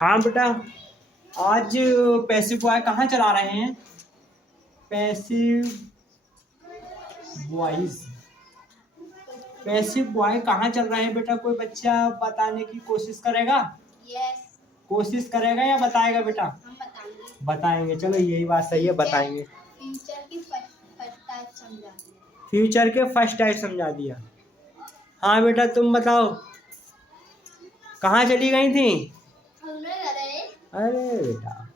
हाँ बेटा, आज पैसिव बॉय कहाँ चला रहे हैं? पैसिव वॉइस पैसिव बॉय कहाँ चल रहे हैं बेटा? कोई बच्चा बताने की कोशिश करेगा? यस। कोशिश करेगा या बताएगा बेटा? हम बताएंगे। बताएंगे, चलो यही बात सही है, बताएंगे। फ्यूचर की फर्स्ट टाइप समझा दिया। फ्यूचर के फर्स्ट टाइप समझा दिया। हाँ बेटा, तुम बताओ कहाँ चली गई थी? अरे बेटा,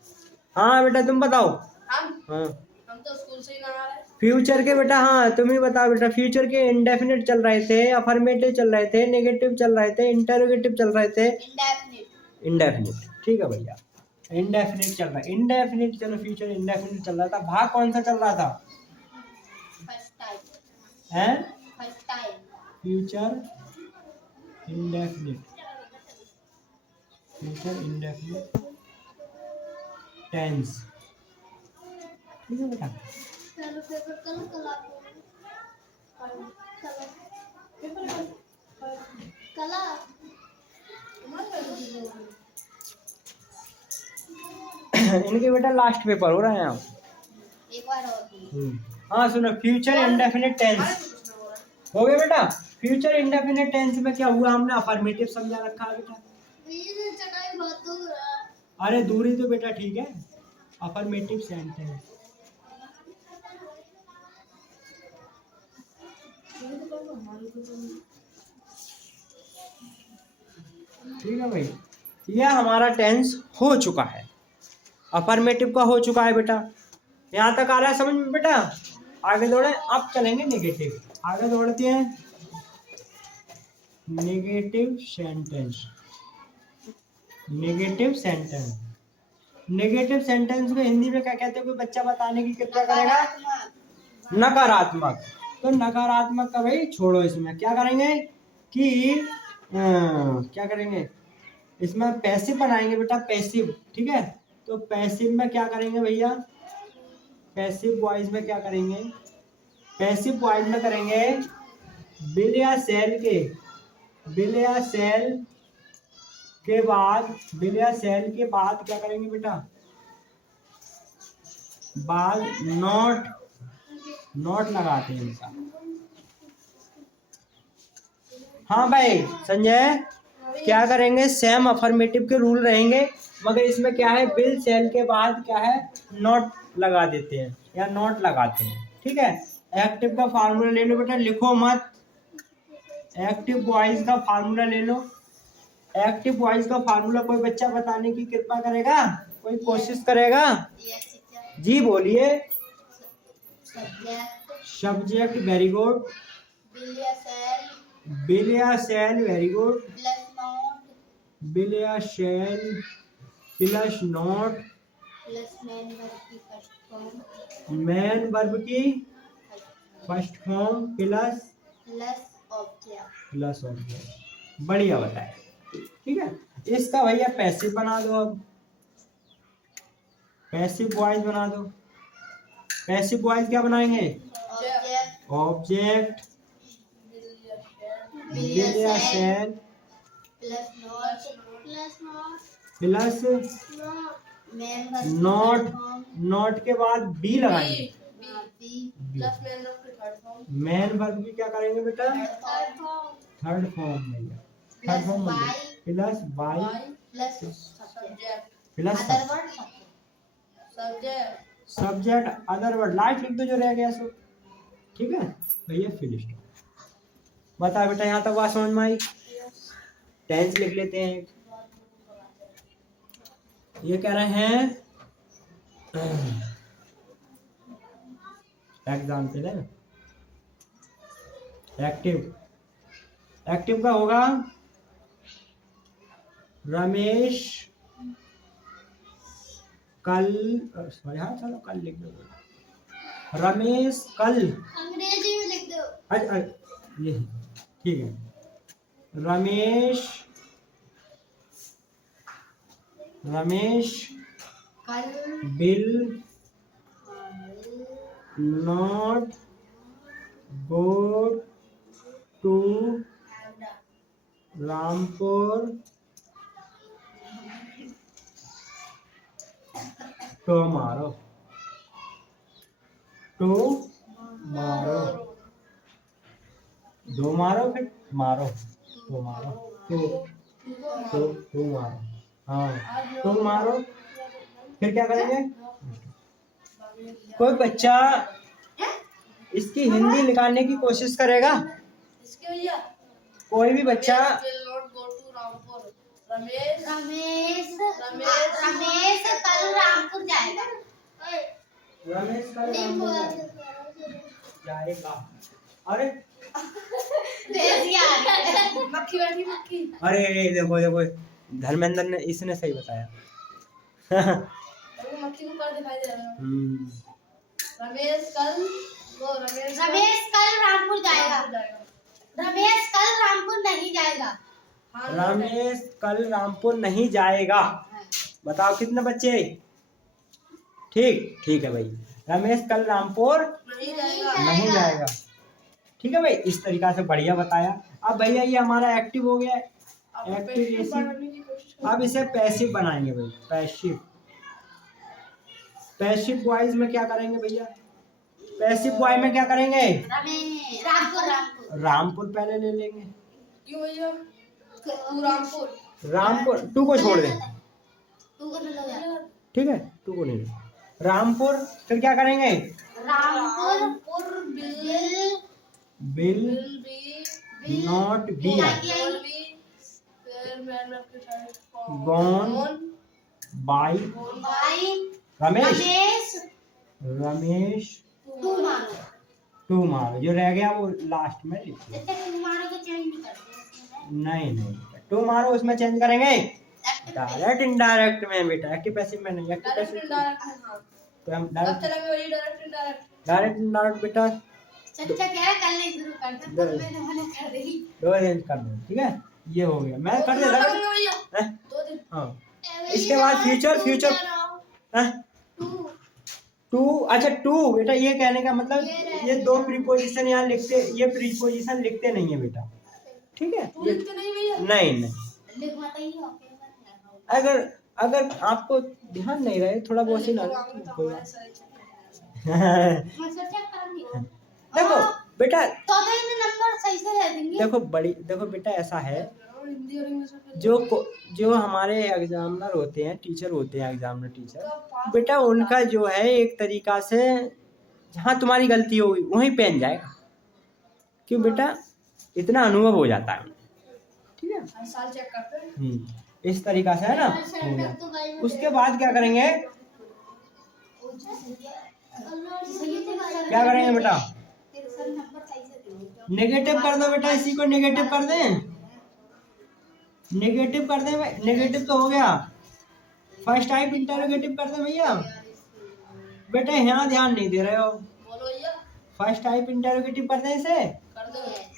हाँ बेटा तुम बताओ। हाँ, हम तो स्कूल से ही ना रहे। फ्यूचर के बेटा, हाँ तुम ही बताओ बेटा। फ्यूचर के इंडेफिनिट चल रहे थे, अफर्मेटिव चल रहे थे, नेगेटिव चल रहे थे, इंटरोगेटिव चल रहे थे, इंडेफिनिट। इंडेफिनिट। ठीक है भैया, इंडेफिनिट चल रहा है। इंडेफिनिट, चलो फ्यूचर इंडेफिनिट चल रहा था। भाग कौन सा चल रहा था? फर्स्ट टाइप हैं? First type future indefinite, future indefinite tense. ठीक है बेटा। चलो पेपर कल आपको कल इनके बेटा लास्ट पेपर हो रहे हैं अब। एक बार और। हाँ सुनो, फ्यूचर इंडेफिनिट टेंस हो गया बेटा। फ्यूचर इंडेफिनिट टेंस में क्या हुआ? हमने अफर्मेटिव समझा रखा है बेटा। चटाई बहुत दूर है। अरे दूरी तो बेटा ठीक है, अफर्मेटिव सेंटेंस। ठीक है भाई, यह हमारा टेंस हो चुका है, अफर्मेटिव का हो चुका है बेटा। यहाँ तक आ रहा है समझ में बेटा? आगे दौड़े, अब चलेंगे नेगेटिव। आगे दौड़ते हैं, negative sentence. Negative sentence, negative sentence को हिंदी में क्या कहते हैं? कोई बच्चा बताने की कृपया करेगा? नकारात्मक। तो नकारात्मक का भाई छोड़ो, इसमें क्या करेंगे कि क्या करेंगे, इसमें पैसिव बनाएंगे बेटा, पैसिव। ठीक है, तो पैसिव में क्या करेंगे भैया? पैसिव वॉइस में क्या करेंगे? पैसिव वॉइस में करेंगे बिल या सेल के, बिल या सेल के बाद, बिल या सेल के बाद क्या करेंगे बेटा? बाद नॉट, नॉट लगाते हैं इनका। हाँ भाई संजय, क्या करेंगे? सेम अफर्मेटिव के रूल रहेंगे, मगर इसमें क्या है, बिल सेल के बाद क्या है, नॉट लगा देते हैं या नॉट लगाते हैं। ठीक है, एक्टिव का फार्मूला ले लो बेटा, लिखो मत। एक्टिव वॉइस का फार्मूला ले लो। एक्टिव वॉइस का फार्मूला कोई बच्चा बताने की कृपा करेगा? कोई कोशिश करेगा? जी बोलिए। Subject, very good. बिल या सेल, वेरी गुड। बिल या shall plus not, main verb की फर्स्ट फॉर्म प्लस ऑब्जेक्ट। बढ़िया बताए। ठीक है, इसका भैया पैसिव बना दो। अब पैसिव वॉइस बना दो। पैसिव वॉइस क्या बनाएंगे? ऑब्जेक्ट, बिल या सेल प्लस नॉट, नॉट के बाद बी लगाएंगे। मैन वर्ब की क्या करेंगे बेटा? थर्ड फॉर्म भैया, third form plus by plus subject other word. Light लिख दो जो रह गया सो। ठीक है भैया, फिनिश। बता बेटा, यहाँ तक बात समझ में आई? टेंस लिख लेते हैं। ये कह रहे हैं एग्जाम्पल है। एक्टिव, एक्टिव का होगा रमेश कल, सॉरी हाँ चलो कल लिख दो। रमेश कल, अंग्रेजी में लिख दो। ये ठीक है। Ramesh will not go to Rampur tomorrow, tomorrow, दो मारो फिर मारो, टोमारो, टू मारो, हाँ टू मारो। फिर क्या करेंगे? कोई बच्चा इसकी हिंदी निकालने की कोशिश करेगा? कोई भी बच्चा रमेश रमेश रमेश कल रामपुर जाएगा। रमेश कल रामपुर जाएगा। अरे मक्खी बैठी मक्खी। अरे देखो देखो धर्मेंद्र ने इसने सही बताया। मक्खी को पर दिखाई दे रहा है। रमेश कल रामपुर जाएगा। रमेश कल रामपुर नहीं जाएगा। रमेश कल रामपुर नहीं जाएगा। बताओ कितने बच्चे? ठीक ठीक है भाई, रमेश कल रामपुर नहीं जाएगा। ठीक है भाई, इस तरीका से बढ़िया बताया। अब भैया ये हमारा एक्टिव हो गया है। एक्टिव अब इसे पैसिव बनाएंगे भाई। पैसिव, पैसिव वॉइस में क्या करेंगे भैया? पैसिव वॉइस में क्या करेंगे? रामपुर रामपुर पहले ले लेंगे। क्यों भैया? रामपुर टू को छोड़ दें। तू को ले लो। ठीक है, टू को नहीं ले। रामपुर फिर क्या करेंगे? Rampur will not be gone by Ramesh tomorrow. जो रह गया वो लास्ट में लिखिए। नहीं टू मारो उसमें चेंज करेंगे डायरेक्ट इनडायरेक्ट में बेटा। एक्टिव पैसिव में नहीं, एक्टिव पैसिव तो हम डायरेक्ट इनडायरेक्ट बेटा सच्चा कह रहा कल नहीं शुरू करते तो मैंने कर दी। दो रेंज कर दो। ठीक है, ये हो गया। मैं कर देता। हाँ, इसके बाद फ्यूचर टू। अच्छा टू बेटा, ये कहने का मतलब ये दो प्रीपोजिशन यहाँ लिखते, ये प्रीपोजिशन लिखते नहीं है बेटा। ठीक है, नहीं अगर आपको ध्यान नहीं रहे थोड़ा बहुत ही ना देखो बेटा, तो नंबर सही से दे देंगे। देखो बेटा, ऐसा है जो हमारे एग्जामिनर होते हैं, टीचर होते हैं, एग्जामिनर टीचर बेटा, उनका जो है एक तरीका से जहाँ तुम्हारी गलती होगी वहीं पेन जाएगा। क्यों बेटा? इतना अनुभव हो जाता है। ठीक है, साल चेक करते हैं। इस तरीका से है ना, हो गया। उसके बाद क्या करेंगे? क्या करेंगे बेटा? नेगेटिव कर दो बेटा, इसी को नेगेटिव कर दें। नेगेटिव कर दें भाई, नेगेटिव तो हो गया। फर्स्ट टाइप इंटरोगेटिव कर दें भैया। बेटा यहाँ ध्यान नहीं दे रहे हो। फर्स्ट टाइप इंटरोगेटिव कर दें इसे।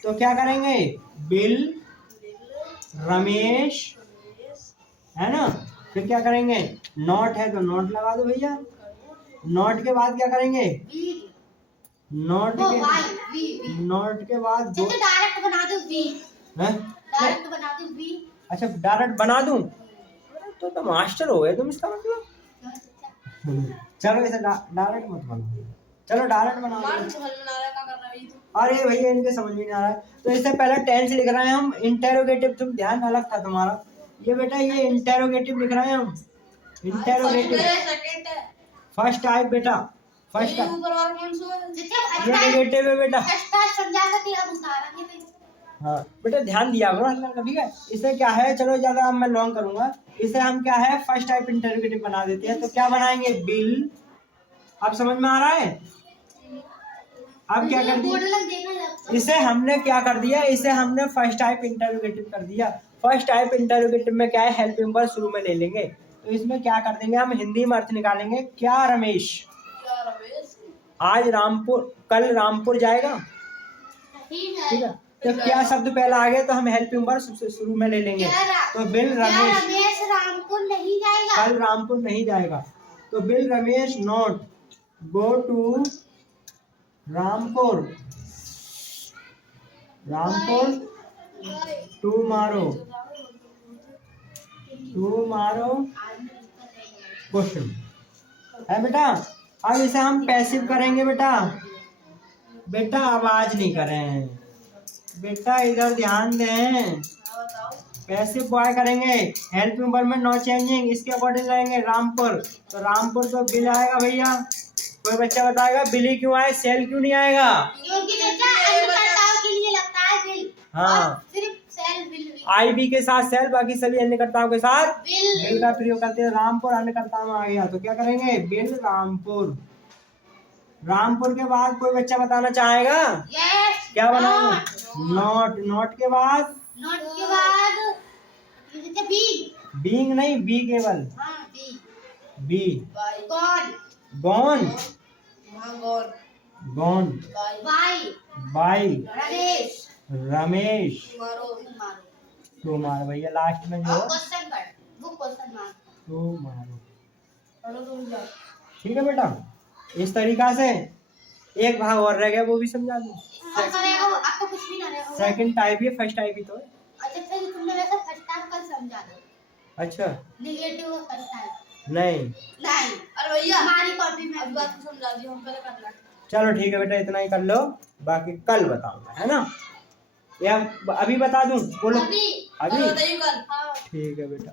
तो क्या करेंगे? बिल रमेश, है ना। फिर क्या करेंगे? नॉट है तो नॉट लगा दो भैया। नॉट के बाद क्या करेंगे? नॉट के बाद डायरेक्ट बना दो बी। डायरेक्ट बना दो बी। अच्छा डायरेक्ट बना दूं? तो मास्टर हो गए तुम इसका मतलब। चलो इसे डायरेक्ट मत बनाओ, चलो डायरेक्ट बना दो। अरे भैया इनके समझ में नहीं आ रहा है। तो इससे पहले टेंस लिख रहे हैं हम। इंटेरोगेटिव तुम ध्यान अलग था तुम्हारा। ये बेटा ये इंटेरोगेटिव लिख रहे हैं हम। इंटेरोगेटिव फर्स्ट टाइप बेटा, फर्स्ट टाइप ये नेगेटिव है बेटा। हाँ बेटा ध्यान दिया करो। ठीक है, इसे क्या है, चलो ज्यादा मैं लॉन्ग करूंगा। इसे हम क्या है, फर्स्ट टाइप इंटरोगेटिव बना देते हैं। तो क्या बनाएंगे? बिल। अब समझ में आ रहा है? अब क्या कर दिया इसे हमने? क्या कर दिया इसे हमने? फर्स्ट टाइप इंटरोगेटिव कर दिया। फर्स्ट टाइप इंटरोगेटिव में क्या है, हेल्पिंग वर्ब शुरू में ले लेंगे। तो इसमें क्या कर देंगे हम? हिंदी में अर्थ निकालेंगे। क्या रमेश आज रामपुर, कल रामपुर जाएगा? ठीक है, तो क्या शब्द पहला आ गया तो हम हेल्पिंग वर्ब शुरू में ले लेंगे। तो बिल रमेश रामपुर नहीं जाएगा, कल रामपुर नहीं जाएगा। तो will Ramesh not go to Rampur tomorrow question. है बेटा। अब इसे हम पैसिव करेंगे बेटा। बेटा आवाज नहीं करें बेटा, इधर ध्यान दें। पैसिव बॉय करेंगे, हेल्प में वर्ब में नो चेंजिंग, इसके अकॉर्डिंग रहेंगे रामपुर। तो रामपुर तो बिल आएगा भैया। कोई बच्चा बताएगा बिली क्यों आए, सेल क्यों नहीं आएगा? क्योंकि बेटा अन्नकर्ताओं के लिए लगता है बिल। हाँ, और सिर्फ सेल बिल। आई बी के साथ सेल, बाकी सभी अन्यकर्ताओं के साथ बिल। बिल का प्रयोग करते हैं। रामपुर अन्यकर्ता में आ गया तो क्या करेंगे, बिल रामपुर। रामपुर के बाद कोई बच्चा बताना चाहेगा? यस। क्या बनाएंगे? नॉट। नॉट के बाद? नॉट के बाद बीइंग। बीइंग नहीं, बी केवल। हाँ, B. B. Gone. Gone. Gone. Gone. Bye. Bye. Ramesh. Ramesh. तुम्हारो। तुम्हारो भैया लास्ट में जो क्वेश्चन कर, वो क्वेश्चन मार्क। तुम्हारो। चलो तुम जाओ। ठीक है बेटा, इस तरीका से एक भाग और रह गया, वो भी समझा दूं। कब करेगा वो? आपको कुछ भी ना रहेगा। सेकंड टाइप ही, फर्स्ट टाइप ही तो है। अच्छा फिर तुमने वैसे फर्स्ट टाइप कल समझा दो। अच्छा नेगेटिव और फर्स्ट टाइप नहीं, नहीं। अरे भैया हमारी कॉपी में बात समझा दी, हम पहले करना। चलो ठीक है बेटा, इतना ही कर लो, बाकी कल बताऊंगा, है ना? या अभी बता दूं? बोलो। अभी अभी बताइए कल। हाँ। ठीक है बेटा।